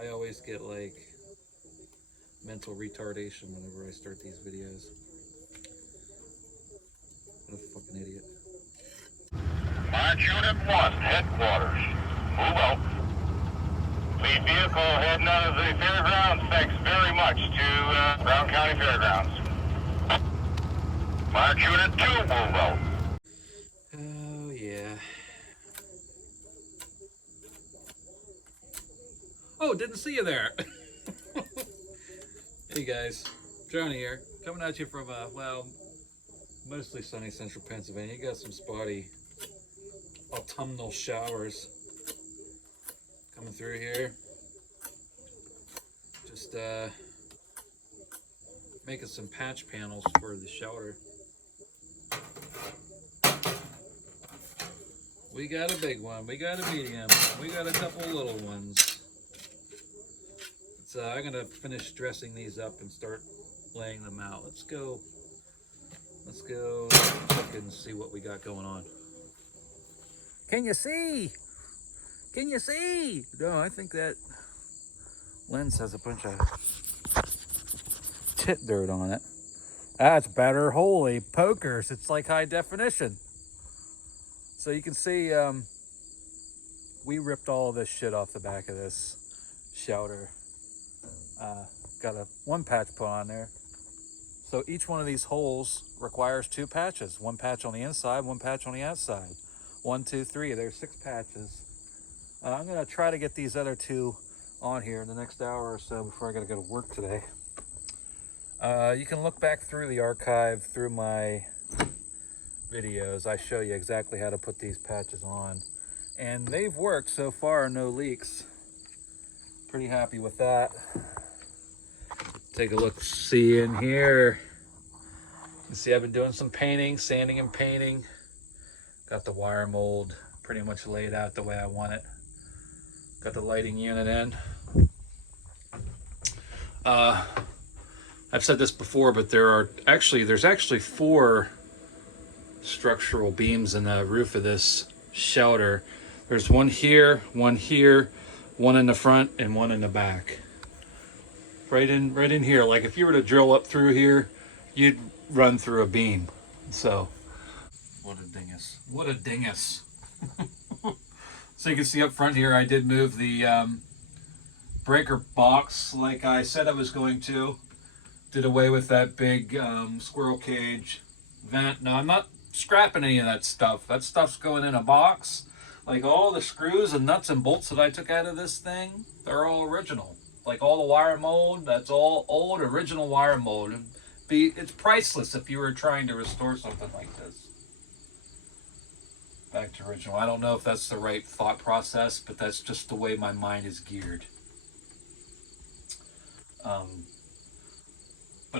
I always get like mental retardation whenever I start these videos. What a fucking idiot. March Unit 1, headquarters. Move out. Lead vehicle heading out of the fairgrounds. Thanks very much to Brown County Fairgrounds. March Unit 2, move out. Oh, yeah. Oh, didn't see you there. Hey guys, Johnny here, coming at you from, well, mostly sunny central Pennsylvania. You got some spotty autumnal showers coming through here. Just making some patch panels for the shelter. We got a big one, we got a medium, we got a couple little ones. So I'm gonna finish dressing these up and start laying them out. Let's go check and see what we got going on. Can you see? Can you see? No, I think that lens has a bunch of tit dirt on it. That's better. Holy pokers. It's like high definition. So you can see we ripped all of this shit off the back of this shelter. Got one patch put on there. So each one of these holes requires 2 patches. 1 patch on the inside, 1 patch on the outside. 1, 2, 3. There's 6 patches. I'm gonna try to get these other 2 on here in the next hour or so before I gotta go to work today. You can look back through the archive, through my videos. I show you exactly how to put these patches on. And they've worked so far, no leaks. Pretty happy with that. Take a look, see in here. You can see I've been doing some painting, sanding and painting. Got the wire mold pretty much laid out the way I want it. Got the lighting unit in. I've said this before, but there's actually 4 structural beams in the roof of this shelter. There's one here, one in the front, and one in the back. Right in here. Like if you were to drill up through here, you'd run through a beam. So, what a dingus. What a dingus. So you can see up front here, I did move the breaker box like I said I was going to. Did away with that big squirrel cage vent. Now I'm not scrapping any of that stuff. That stuff's going in a box. Like all the screws and nuts and bolts that I took out of this thing, they're all original. Like all the wire mold, that's all old original wire mold. It's priceless if you were trying to restore something like this. Back to original. I don't know if that's the right thought process, but that's just the way my mind is geared. But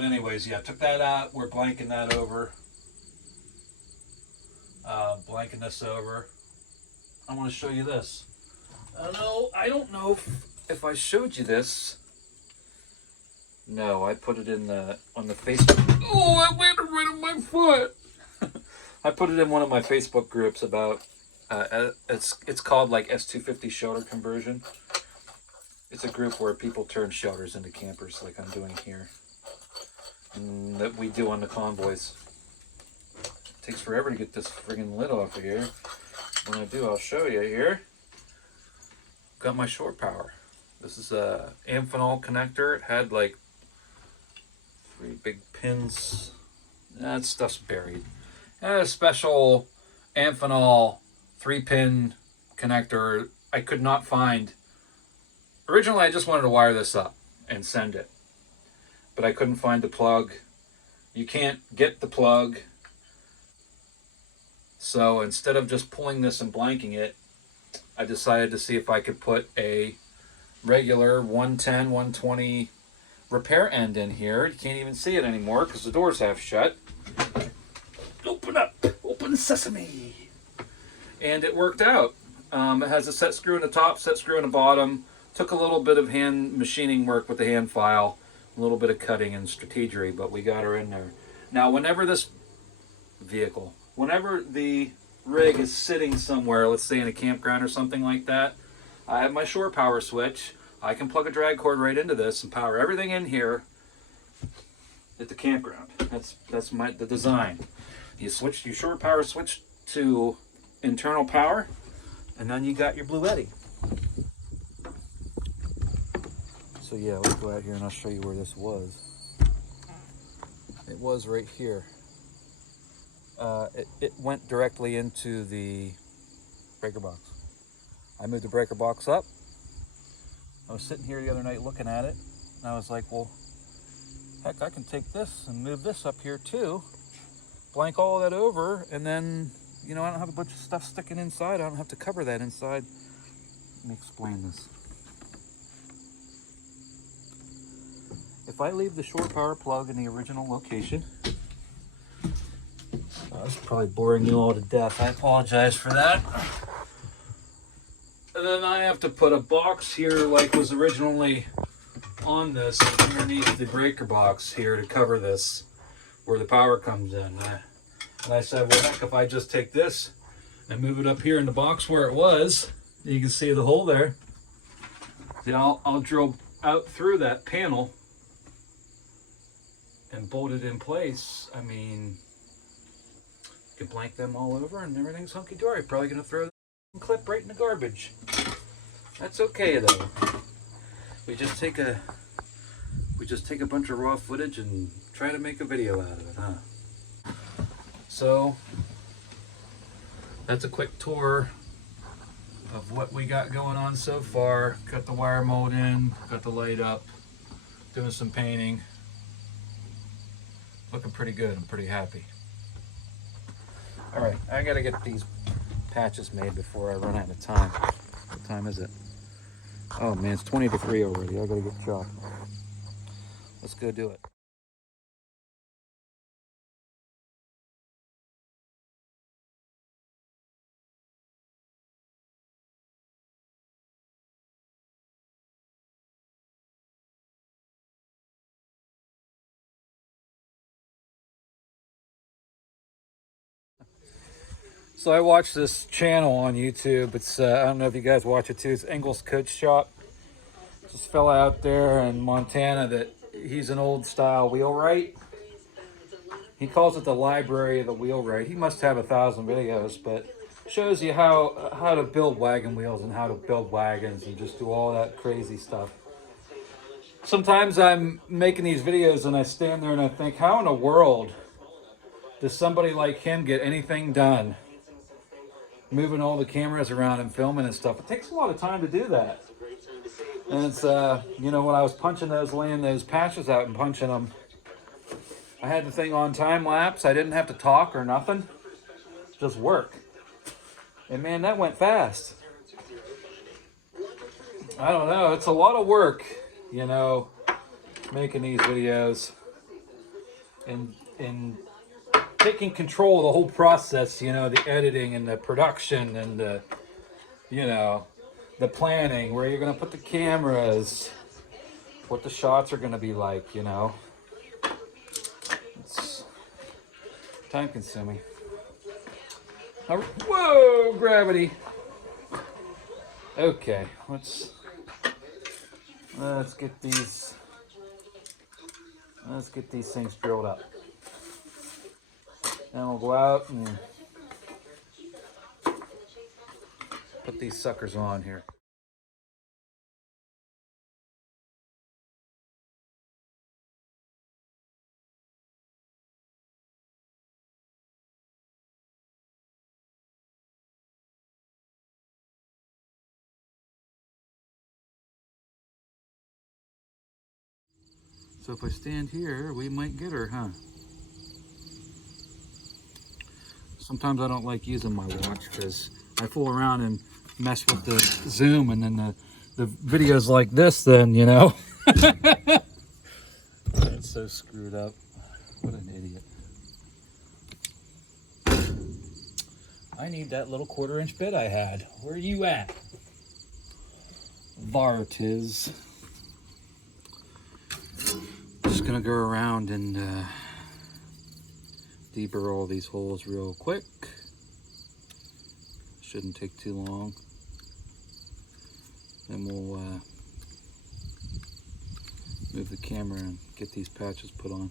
anyways, yeah, took that out. We're blanking that over. Blanking this over. I want to show you this. I don't know if I showed you this. No, I put it in on the Facebook. Oh, I landed right on my foot. I put it in one of my Facebook groups about it's called like S-250 shelter conversion. It's a group where people turn shelters into campers, like I'm doing here, and that we do on the convoys. It takes forever to get this friggin' lid off of here. When I do, I'll show you here. Got my shore power. This is a Amphenol connector. It had like 3 big pins. That stuff's buried. It had a special Amphenol 3-pin connector I could not find. Originally, I just wanted to wire this up and send it, but I couldn't find the plug. You can't get the plug. So instead of just pulling this and blanking it, I decided to see if I could put a regular 110, 120 repair end in here. You can't even see it anymore because the door's half shut. Open up, open sesame. And it worked out. It has a set screw in the top, set screw in the bottom. Took a little bit of hand machining work with the hand file, a little bit of cutting and strategery, but we got her in there. Now, whenever the rig is sitting somewhere, let's say in a campground or something like that, I have my shore power switch I can plug a drag cord right into this and power everything in here at the campground. That's the design. You short power switch to internal power, and then you got your Blue Eddy. So yeah, let's go out here and I'll show you where this was. It was right here. It went directly into the breaker box. I moved the breaker box up. I was sitting here the other night looking at it, and I was like, well, heck, I can take this and move this up here too, blank all that over, and then, you know, I don't have a bunch of stuff sticking inside. I don't have to cover that inside. Let me explain this. If I leave the shore power plug in the original location, this is probably boring you all to death. I apologize for that. And then I have to put a box here like was originally on this underneath the breaker box here to cover this where the power comes in. And I said, well, heck, if I just take this and move it up here in the box where it was, you can see the hole there. Then I'll drill out through that panel and bolt it in place. I mean, you can blank them all over and everything's hunky-dory. Probably gonna throw the clip right in the garbage. That's okay though. We just take a bunch of raw footage and try to make a video out of it, huh? So that's a quick tour of what we got going on so far. Got the wire mold in, got the light up, doing some painting. Looking pretty good. I'm pretty happy. All right, I gotta get these patches made before I run out of time. What time is it? Oh man, it's 20 to 3 already. I gotta get chopped. Let's go do it. So I watched this channel on YouTube. It's I don't know if you guys watch it too. It's Engel's Coach Shop. This fella out there in Montana that he's an old style wheelwright. He calls it the library of the wheelwright. He must have 1,000 videos, but shows you how to build wagon wheels and how to build wagons and just do all that crazy stuff. Sometimes I'm making these videos and I stand there and I think, how in the world does somebody like him get anything done? Moving all the cameras around and filming and stuff. It takes a lot of time to do that. And it's, you know, when I was laying those patches out and punching them, I had the thing on time lapse. I didn't have to talk or nothing. Just work. And man, that went fast. I don't know. It's a lot of work, you know, making these videos. And taking control of the whole process, you know, the editing and the production and the, you know, the planning, where you're going to put the cameras, what the shots are going to be like, you know. It's time consuming. Whoa, gravity. Okay, let's get these things drilled up. Then we'll go out and put these suckers on here. So if I stand here, we might get her, huh? Sometimes I don't like using my watch because I fool around and mess with the zoom, and then the videos like this, then, you know. That's so screwed up. What an idiot. I need that little 1/4-inch bit I had. Where are you at? Vartiz. Just gonna go around and deburr all these holes real quick. Shouldn't take too long. Then we'll camera and get these patches put on.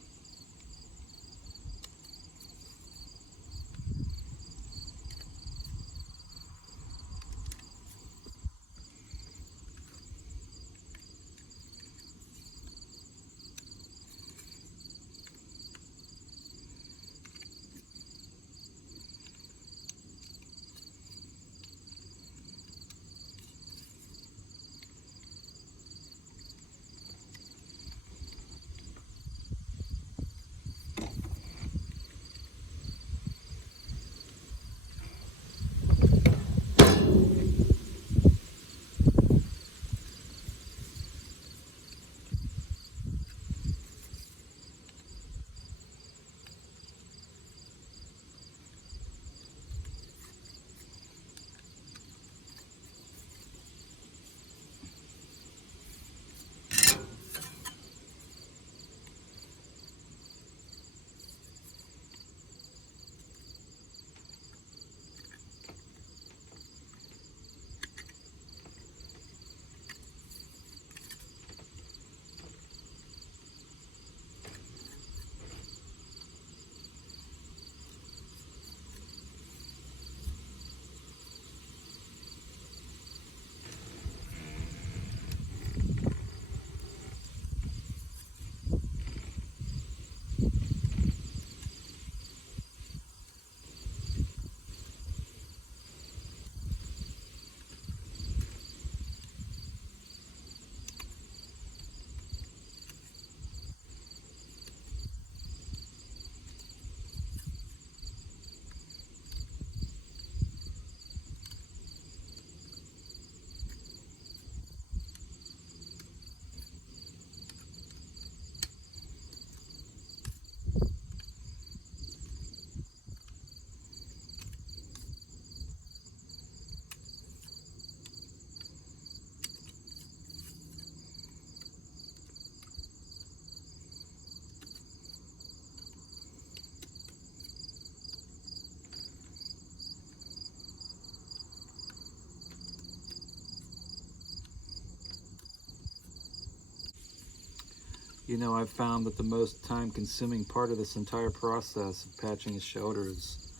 You know, I've found that the most time-consuming part of this entire process of patching a shoulder is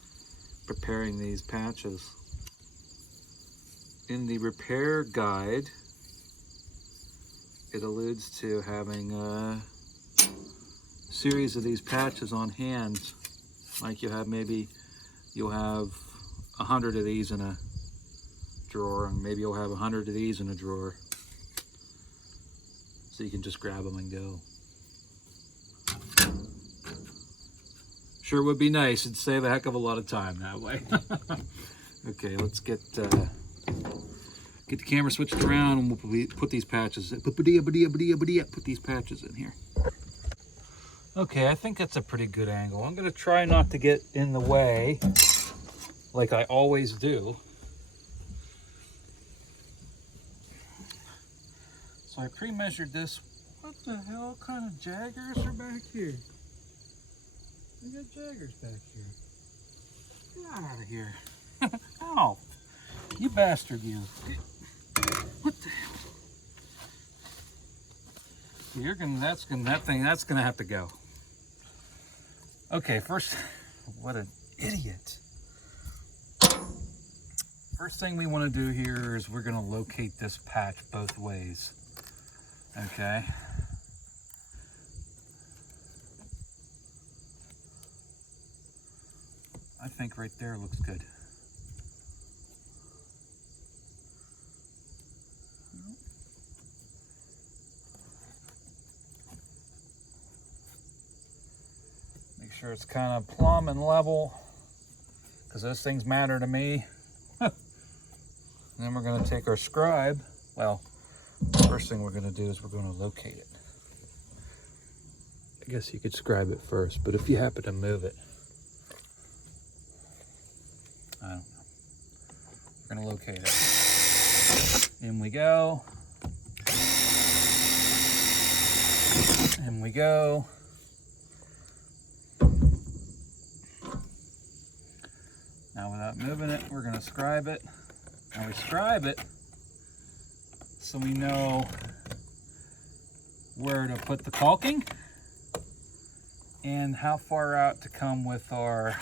preparing these patches. In the repair guide, it alludes to having a series of these patches on hand. Like you'll have 100 of these in a drawer, and maybe you'll have 100 of these in a drawer. So you can just grab them and go. Sure would be nice. It'd save a heck of a lot of time that way. Okay, let's get the camera switched around, and we'll put these patches. Put these patches in here. Okay, I think that's a pretty good angle. I'm gonna try not to get in the way, like I always do. So I pre-measured this. What the hell kind of jaggers are back here? We got jaggers back here. Get out of here. Ow. You bastard, you. What the hell? That's gonna have to go. Okay, first, what an idiot. First thing we want to do here is we're gonna locate this patch both ways. Okay. I think right there looks good. Make sure it's kind of plumb and level, because those things matter to me. And then we're going to take our scribe. Well, the first thing we're going to do is we're going to locate it. I guess you could scribe it first, but if you happen to move it, I don't know. We're going to locate it. In we go. In we go. Now without moving it, we're going to scribe it. And we scribe it so we know where to put the caulking and how far out to come with our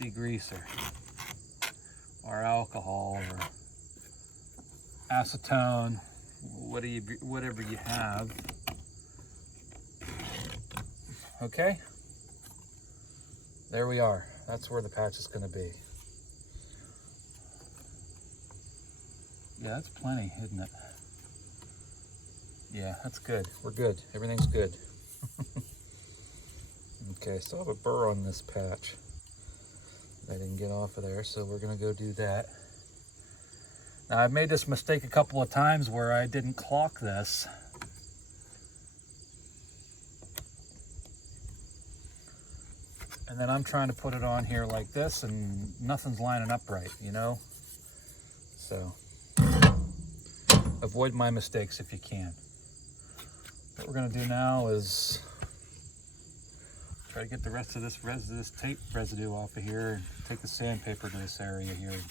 degreaser, or alcohol, or acetone, whatever you have. Okay, there we are. That's where the patch is going to be. Yeah, that's plenty, isn't it? Yeah, that's good. We're good. Everything's good. Okay, still have a burr on this patch I didn't get off of there, so we're going to go do that. Now, I've made this mistake a couple of times where I didn't caulk this. And then I'm trying to put it on here like this and nothing's lining up right, you know? So, avoid my mistakes if you can. What we're gonna do now is try to get the rest of this tape residue off of here and take the sandpaper to this area here and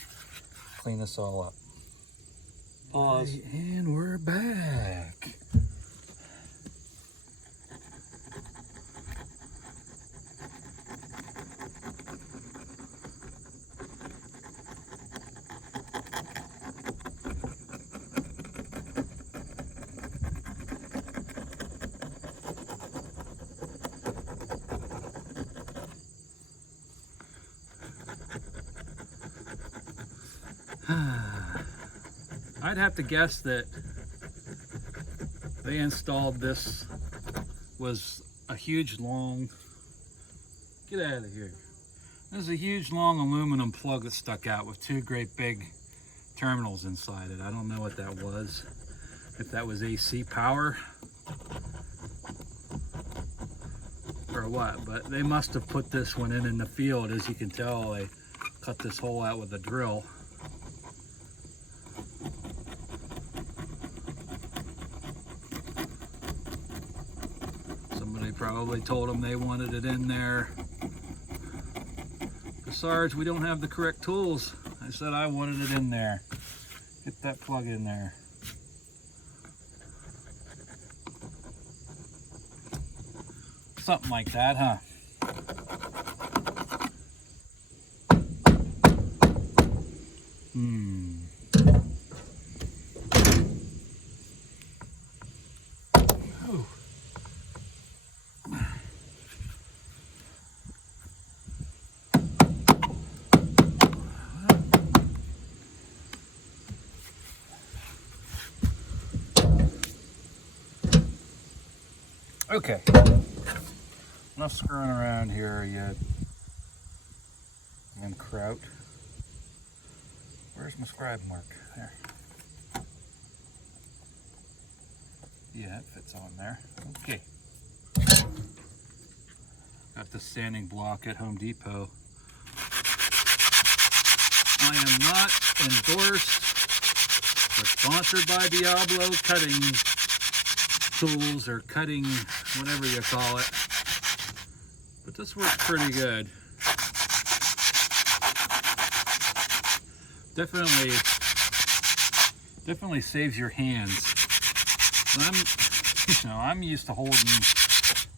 clean this all up. Pause. Right, and we're back. I'd have to guess that they installed this was a huge long, get out of here. There's a huge long aluminum plug that stuck out with two great big terminals inside it. I don't know what that was, if that was AC power or what, but they must have put this one in the field. As you can tell, they cut this hole out with a drill. Somebody probably told them they wanted it in there. Sarge, we don't have the correct tools. I said I wanted it in there. Get that plug in there. Something like that, huh? Oh. Okay. Enough screwing around here yet. And kraut. Where's my scribe mark? There. Yeah, it fits on there. Okay. Got the sanding block at Home Depot. I am not endorsed or sponsored by Diablo Cutting Tools or cutting, whatever you call it. But this works pretty good. Definitely saves your hands. But I'm used to holding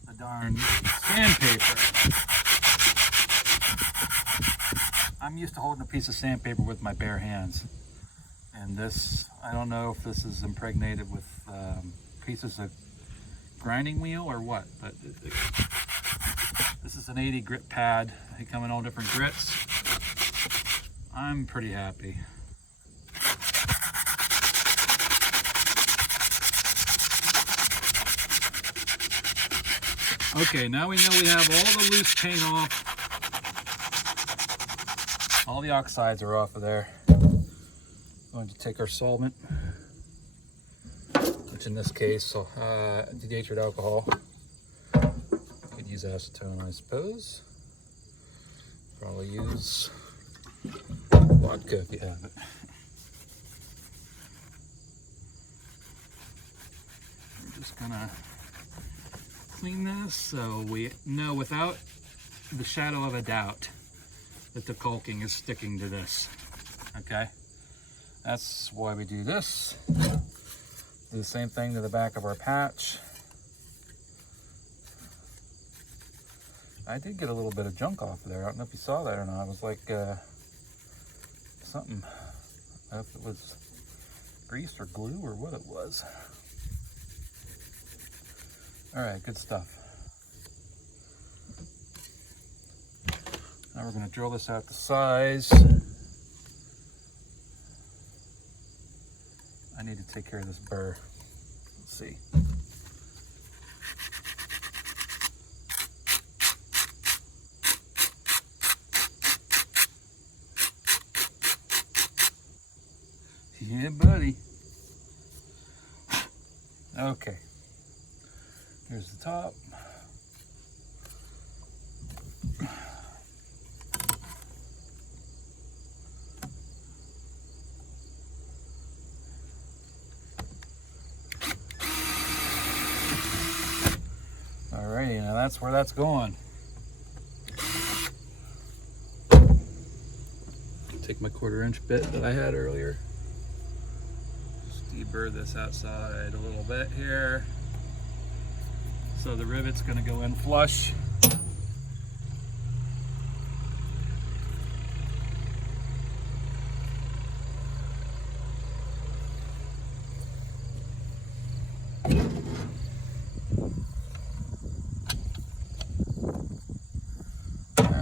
the darn sandpaper. I'm used to holding a piece of sandpaper with my bare hands. And this, I don't know if this is impregnated with pieces of grinding wheel or what, but this is an 80 grit pad. They come in all different grits. I'm pretty happy. Okay, now we know we have all the loose paint off. All the oxides are off of there. Going to take our solvent, which in this case, denatured alcohol. Could use acetone, I suppose. Probably use vodka if you have it. I'm just gonna clean this so we know without the shadow of a doubt that the caulking is sticking to this. Okay, that's why we do this. Do the same thing to the back of our patch. I did get a little bit of junk off of there. I don't know if you saw that or not. It was like something. I don't know if it was grease or glue or what it was. All right, good stuff. Now we're going to drill this out to size. I need to take care of this burr. Let's see. Yeah, buddy. Okay. Here's the top. Alrighty, now that's where that's going. Take my 1/4 bit that I had earlier. Just deburr this outside a little bit here. So the rivet's going to go in flush.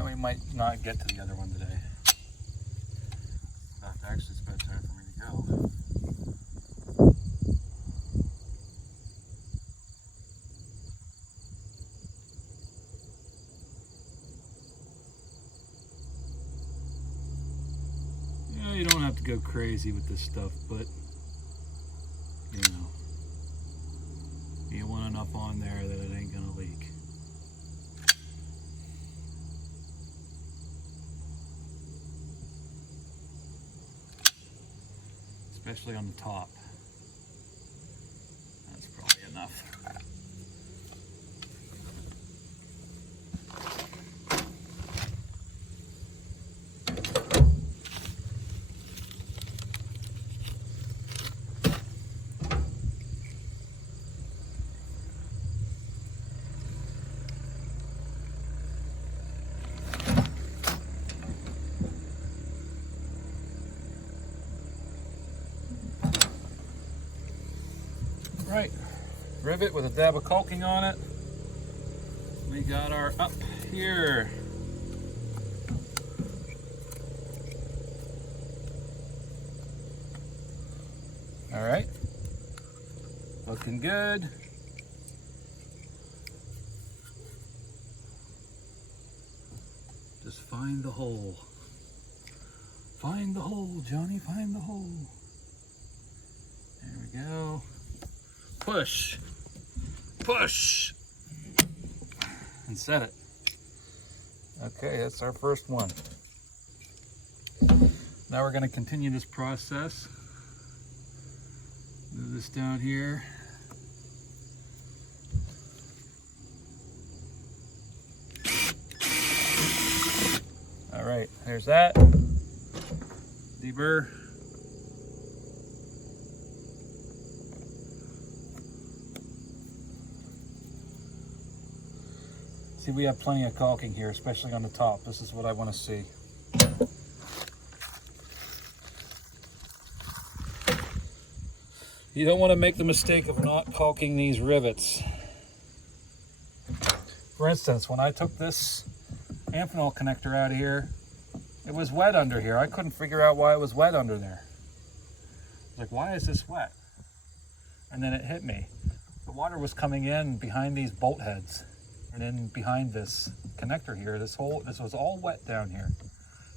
We might not get to the other one today. Actually, it's about time for me to go. Yeah, you don't have to go crazy with this stuff, but you know, you want enough on there that it ain't gonna leak. Especially on the top. That's probably enough. Right, rivet with a dab of caulking on it. We got our up here. All right, looking good. Just find the hole. Find the hole, Johnny, find the hole. There we go. Push, push, and set it. Okay, that's our first one. Now we're going to continue this process. Move this down here. All right, there's that. Deburr. See, we have plenty of caulking here, especially on the top. This is what I want to see. You don't want to make the mistake of not caulking these rivets. For instance, when I took this Amphenol connector out of here, it was wet under here. I couldn't figure out why it was wet under there. I was like, why is this wet? And then it hit me. The water was coming in behind these bolt heads. And then behind this connector here, this was all wet down here.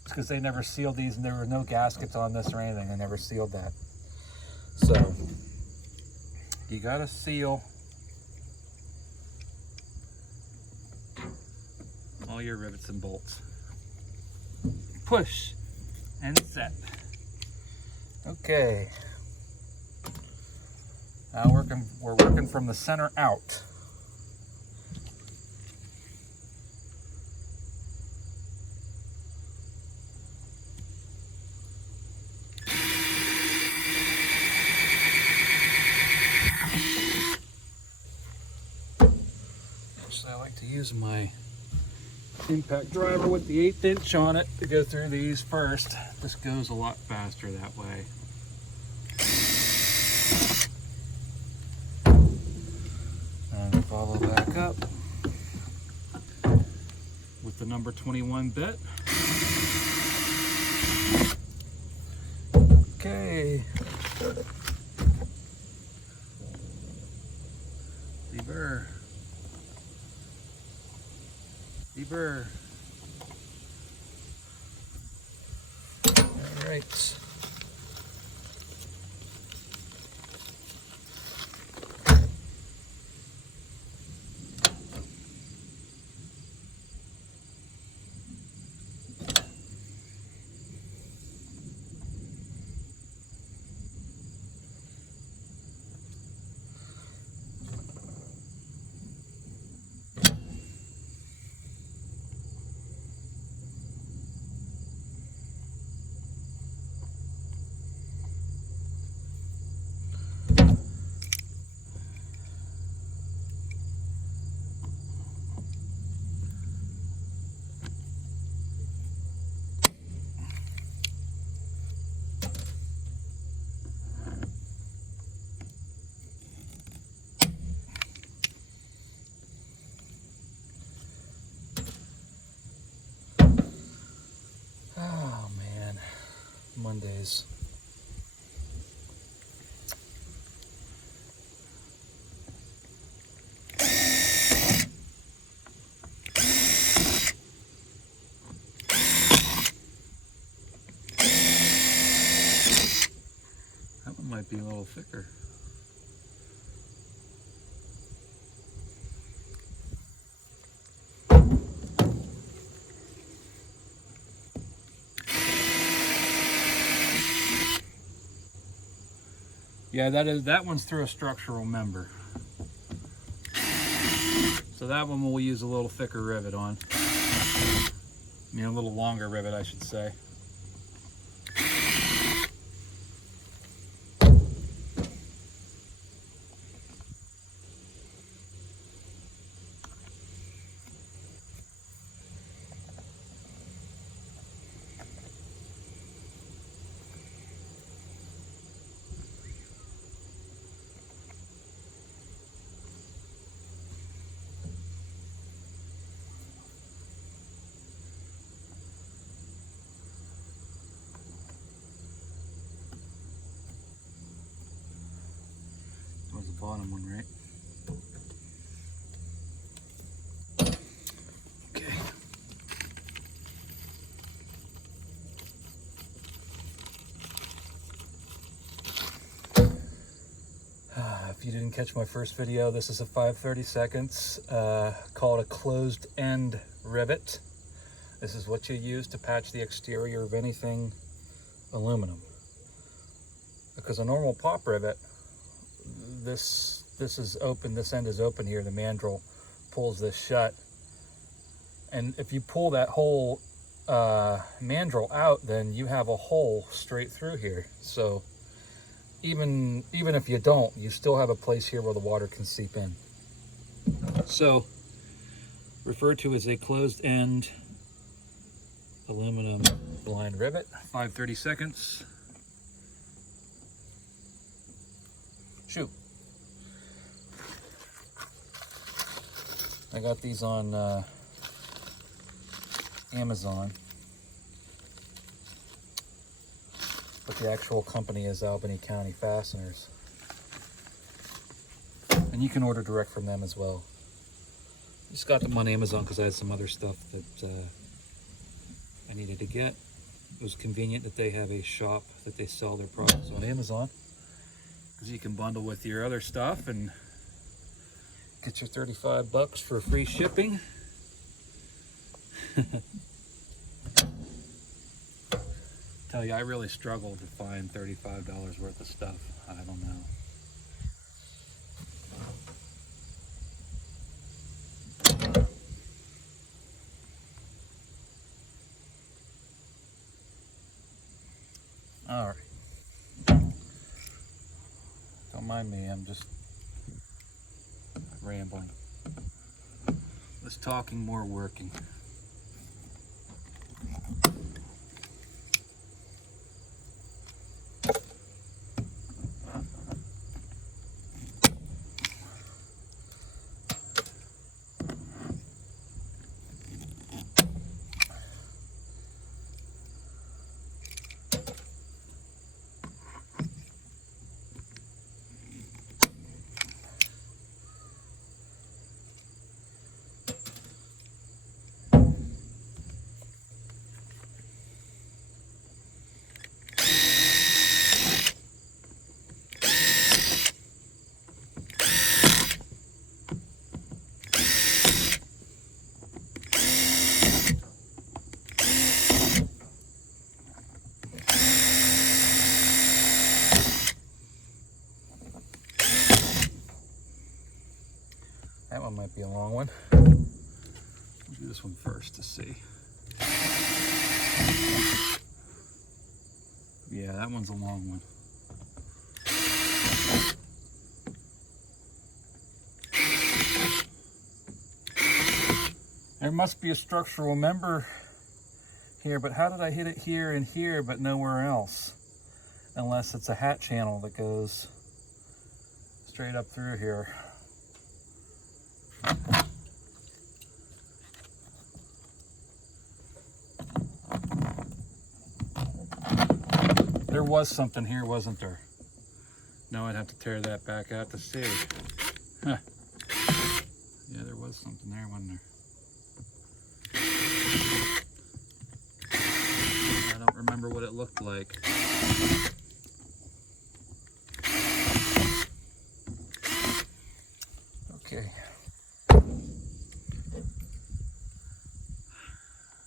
It's because they never sealed these, and there were no gaskets on this or anything. They never sealed that. So you gotta seal all your rivets and bolts. Push and set. Okay. Now we're working from the center out. to use my impact driver with the 1/8 inch on it to go through these first. This goes a lot faster that way. And follow back up with the number 21 bit. Okay. Deburr. Deburr. All right. Oh man, Mondays. That one might be a little thicker. Yeah, that one's through a structural member. So that one we'll use a little thicker rivet on. I mean, a little longer rivet, I should say. That was the bottom one, right? Okay. If you didn't catch my first video, this is a 5/32 called a closed end rivet. This is what you use to patch the exterior of anything aluminum. Because a normal pop rivet, this is open, this end is open here, the mandrel pulls this shut. And if you pull that whole mandrel out, then you have a hole straight through here. So even if you don't, you still have a place here where the water can seep in. So referred to as a closed end aluminum blind rivet, 5/32. Shoot. I got these on Amazon, but the actual company is Albany County Fasteners. And you can order direct from them as well. Just got them on Amazon because I had some other stuff that I needed to get. It was convenient that they have a shop that they sell their products on Amazon, because you can bundle with your other stuff and get your 35 bucks for free shipping. Tell you, I really struggled to find $35 worth of stuff. I don't know. All right. Don't mind me, I'm just rambling. Was talking more working. That one might be a long one. We'll do this one first to see. Yeah, that one's a long one. There must be a structural member here, but how did I hit it here and here but nowhere else? Unless it's a hat channel that goes straight up through here. There was something here, wasn't there? Now I'd have to tear that back out to see. Huh. Yeah, there was something there, wasn't there? I don't remember what it looked like. Okay.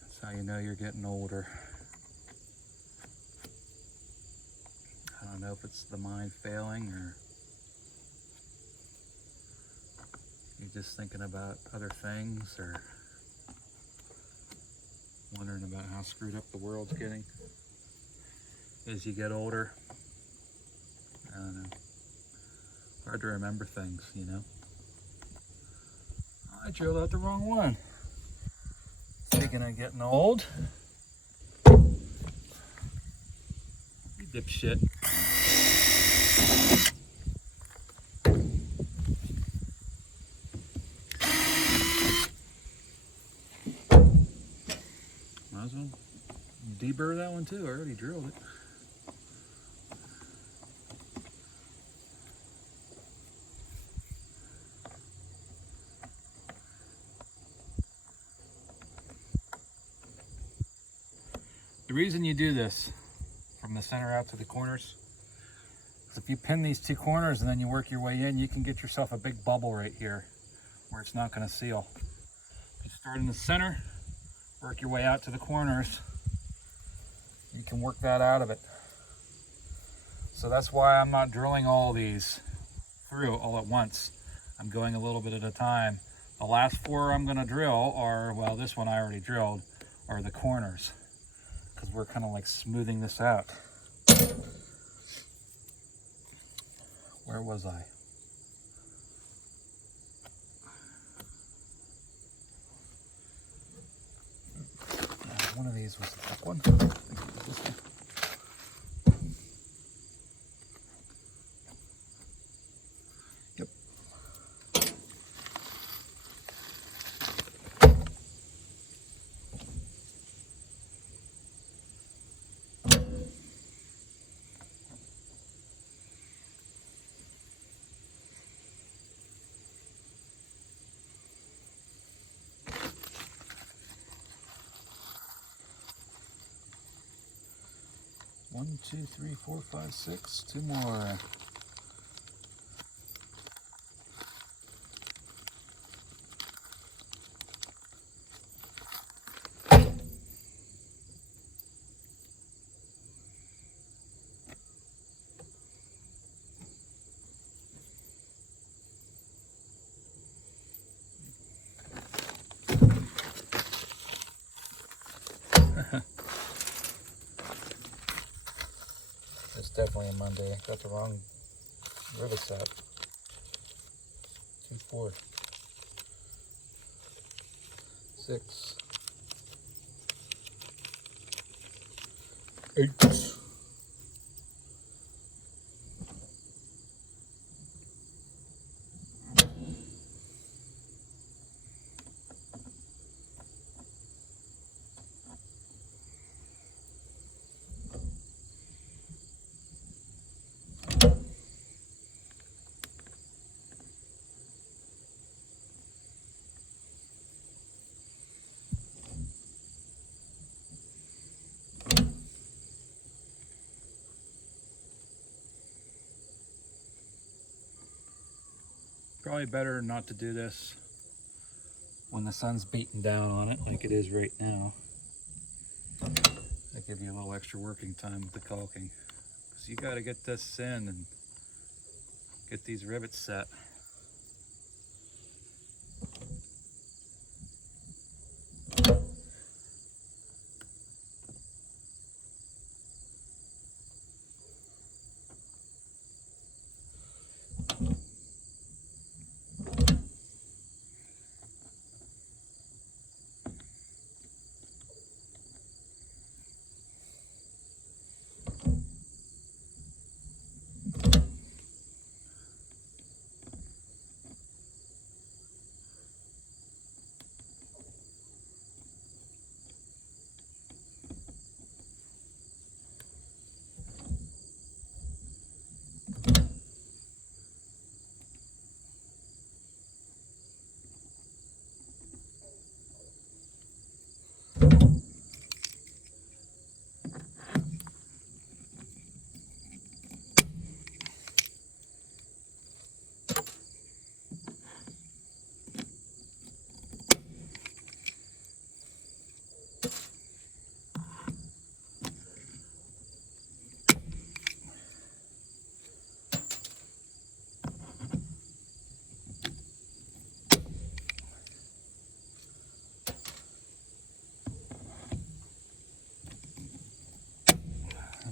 That's how you know you're getting older. I don't know if it's the mind failing or you're just thinking about other things or wondering about how screwed up the world's getting as you get older. I don't know. Hard to remember things, you know. I drilled out the wrong one. Speaking of getting old. You dipshit. Might as well deburr that one too. I already drilled it. The reason you do this from the center out to the corners is if you pin these two corners and then you work your way in, you can get yourself a big bubble right here where it's not going to seal. If you start in the center, work your way out to the corners, you can work that out of it. So that's why I'm not drilling all these through all at once. I'm going a little bit at a time. The last four I'm going to drill are, well, this one I already drilled, are the corners. Because we're kind of like smoothing this out. Where was I? One of these was the thick one. I think it was this one. Yep. One, two, three, four, five, six. Two more. It's definitely a Monday. Got the wrong rivets out. 2-4. 6, 8. Probably better not to do this when the sun's beating down on it like it is right now. That gives you a little extra working time with the caulking. Because you got to get this in and get these rivets set.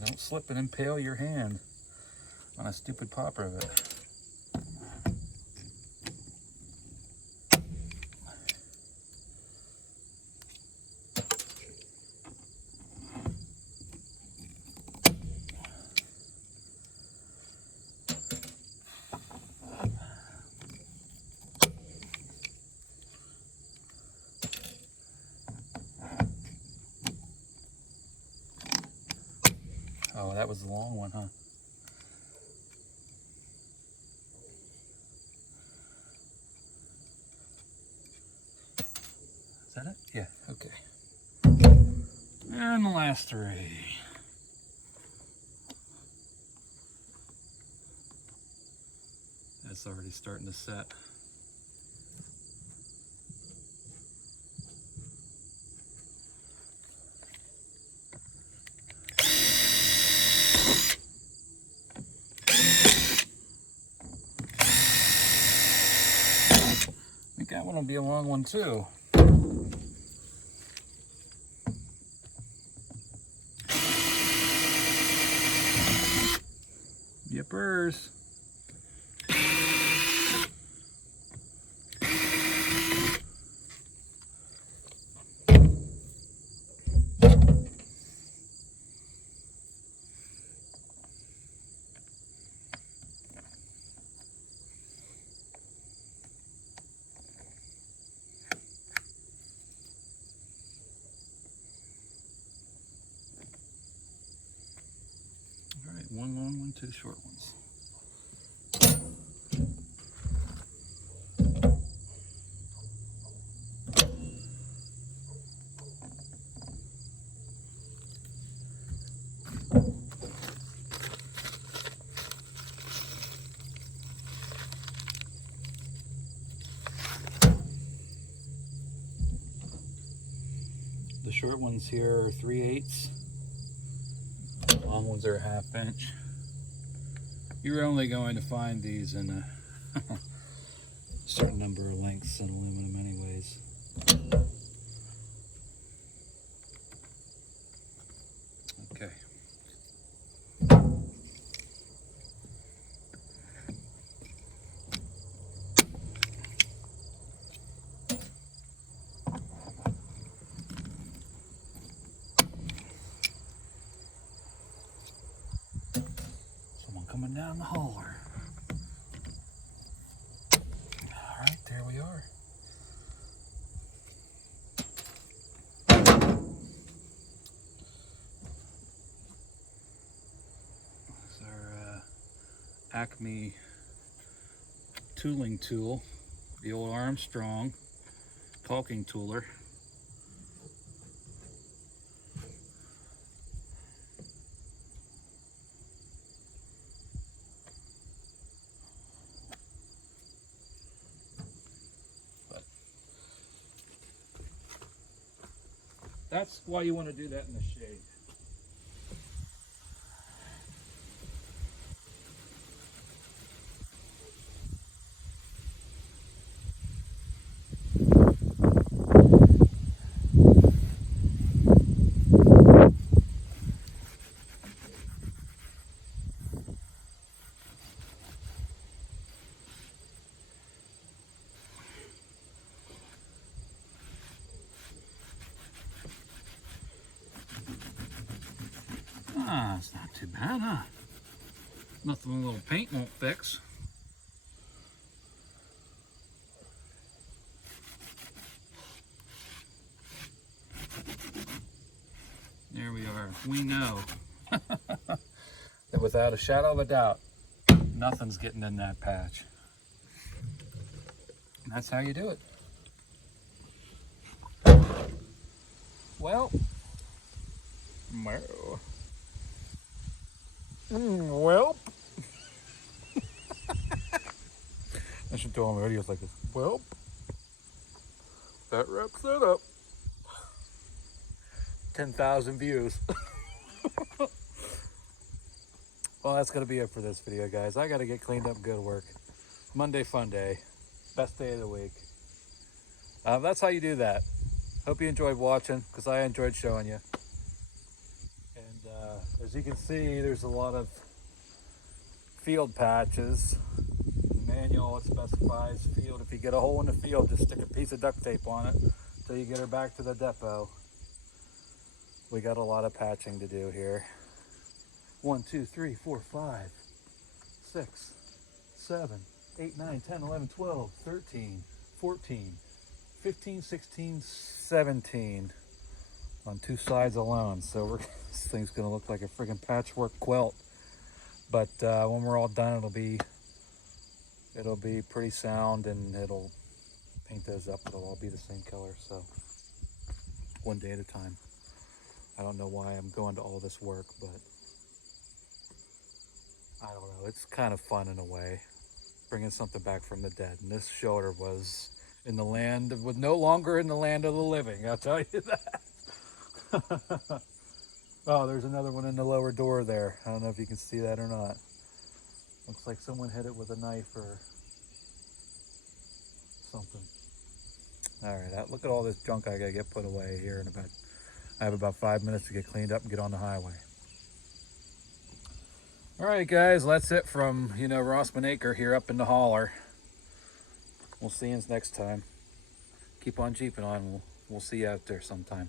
Don't slip and impale your hand on a stupid pop rivet. Oh, that was the long one, huh? Is that it? Yeah, okay. And the last 3. That's already starting to set. I think that one will be a long one too. Yippers. All right, one long one, 2 short ones. The short ones here are 3/8. The long ones are a 1/2 inch. You're only going to find these in a certain number of lengths in aluminum anyways. Okay. down the hauler. All right, there we are. This is our Acme tooling tool, the old Armstrong caulking tooler. But that's why you want to do that in the shade. Ah, it's not too bad, huh? Nothing a little paint won't fix. There we are. We know that without a shadow of a doubt, nothing's getting in that patch. And that's how you do it. Well, well, I should do all my videos like this. Well, that wraps that up. 10,000 views. Well, that's gonna be it for this video, guys. I gotta get cleaned up and go to work. Monday fun day, best day of the week. That's how you do that. Hope you enjoyed watching, because I enjoyed showing you. And as you can see, there's a lot of field patches. The manual, it specifies field. If you get a hole in the field, just stick a piece of duct tape on it until you get her back to the depot. We got a lot of patching to do here. 1, 2, 3, 4, 5, 6, 7, 8, 9, 10, 11, 12, 13, 14, 15, 16, 17 on 2 sides alone. So this thing's gonna look like a friggin' patchwork quilt. But when we're all done, it'll be pretty sound, and it'll paint those up. It'll all be the same color. So one day at a time. I don't know why I'm going to all this work, but I don't know. It's kind of fun in a way, bringing something back from the dead. And this shoulder was no longer in the land of the living. I'll tell you that. Oh, there's another one in the lower door there. I don't know if you can see that or not. Looks like someone hit it with a knife or something. All right, look at all this junk I gotta get put away here in about. I have about 5 minutes to get cleaned up and get on the highway. All right, guys, that's it from, Rossman Acre here up in the holler. We'll see you next time. Keep on jeeping on. We'll see you out there sometime.